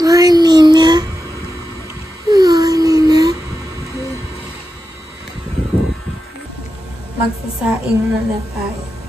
Morning na. Morning na. Magsasaing na tayo.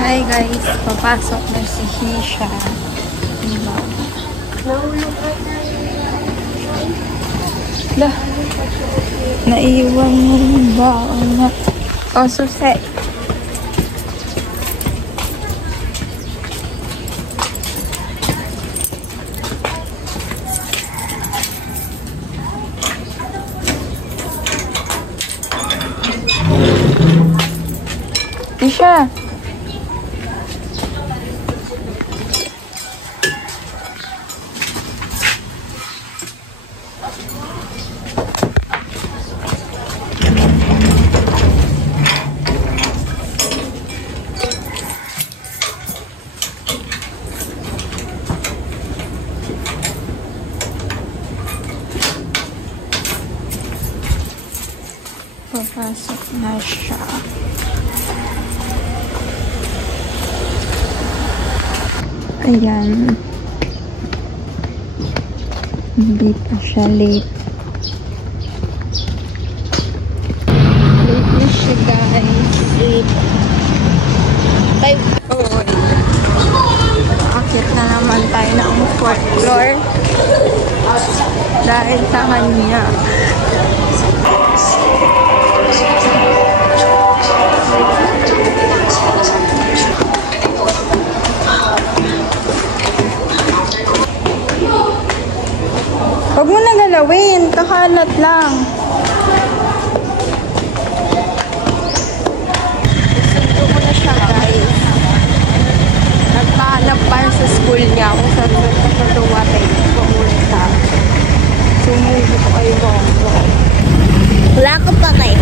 Hi guys, papasok na si Hisha. Diba? Lah, naiwan mo rin ba? O, susi. Hisha. Papasok na siya. Ayan. Hindi pa siya late. Late na siya guys. Late. 5. Oh, akit na naman tayo ng 4th floor. Dahil sa kanya. Huwag mo na galawin, kakalat lang. Sundo ko na siya guys. Nagpahanap pa sa school niya kung saan sa dumating pumunta. Sumubo ko kayo mo. Wala ko pa kayo.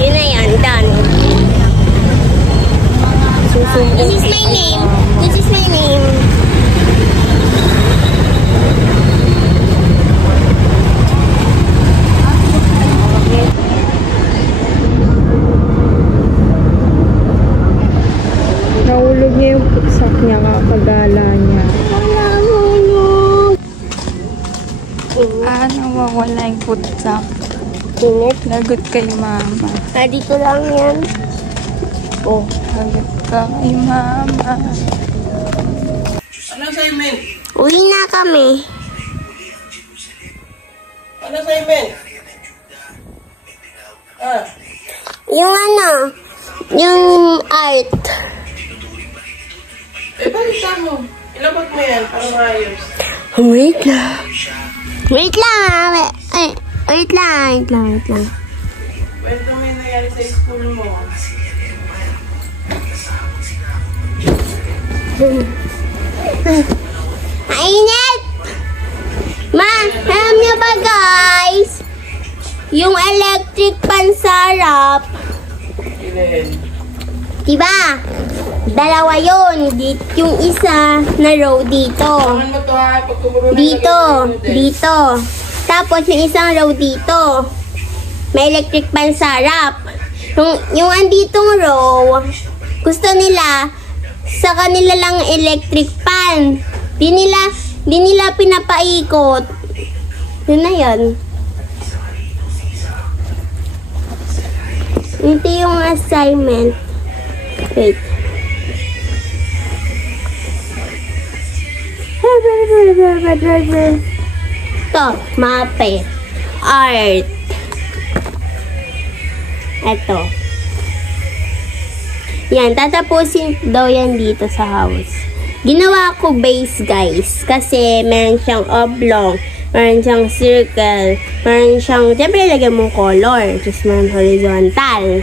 Yun na yan, done. Susubo. This is my name. This is my name. Nahulog niya yung puksak niya, kakagala niya. Nahulog. Nawawala yung puksak. Init. Lagot kay mama. Dito lang yan. Oh, lagot ka kay mama. Ano assignment? Uwi na kami. Ano assignment? Ah, Yung ano, yung art. balita mo. Ilabot mo yan para maayos. Wait lang. Wait lang. Wait lang. Kwento mo yung nangyari sa school mo. Mainit! Ma, alam niyo ba guys? Yung electric pan sa harap, Ilan? diba? Dalawa yun. Yung isa na row dito. Tangan mo to ha. Pag tumuro na Dito. Tapos may isang row dito. May electric pan sa harap. Yung anditong row, gusto nila sa kanila lang electric pan. Di nila pinapaikot. Yun na yun. Ito yung assignment. Wait. Ito, mape. Art. Ito. Yan, tatapusin daw yan dito sa house. Ginawa ko base, guys. Kasi meron siyang oblong, meron siyang circle, meron siyang, siyempre lagyan mong color. Tapos meron horizontal.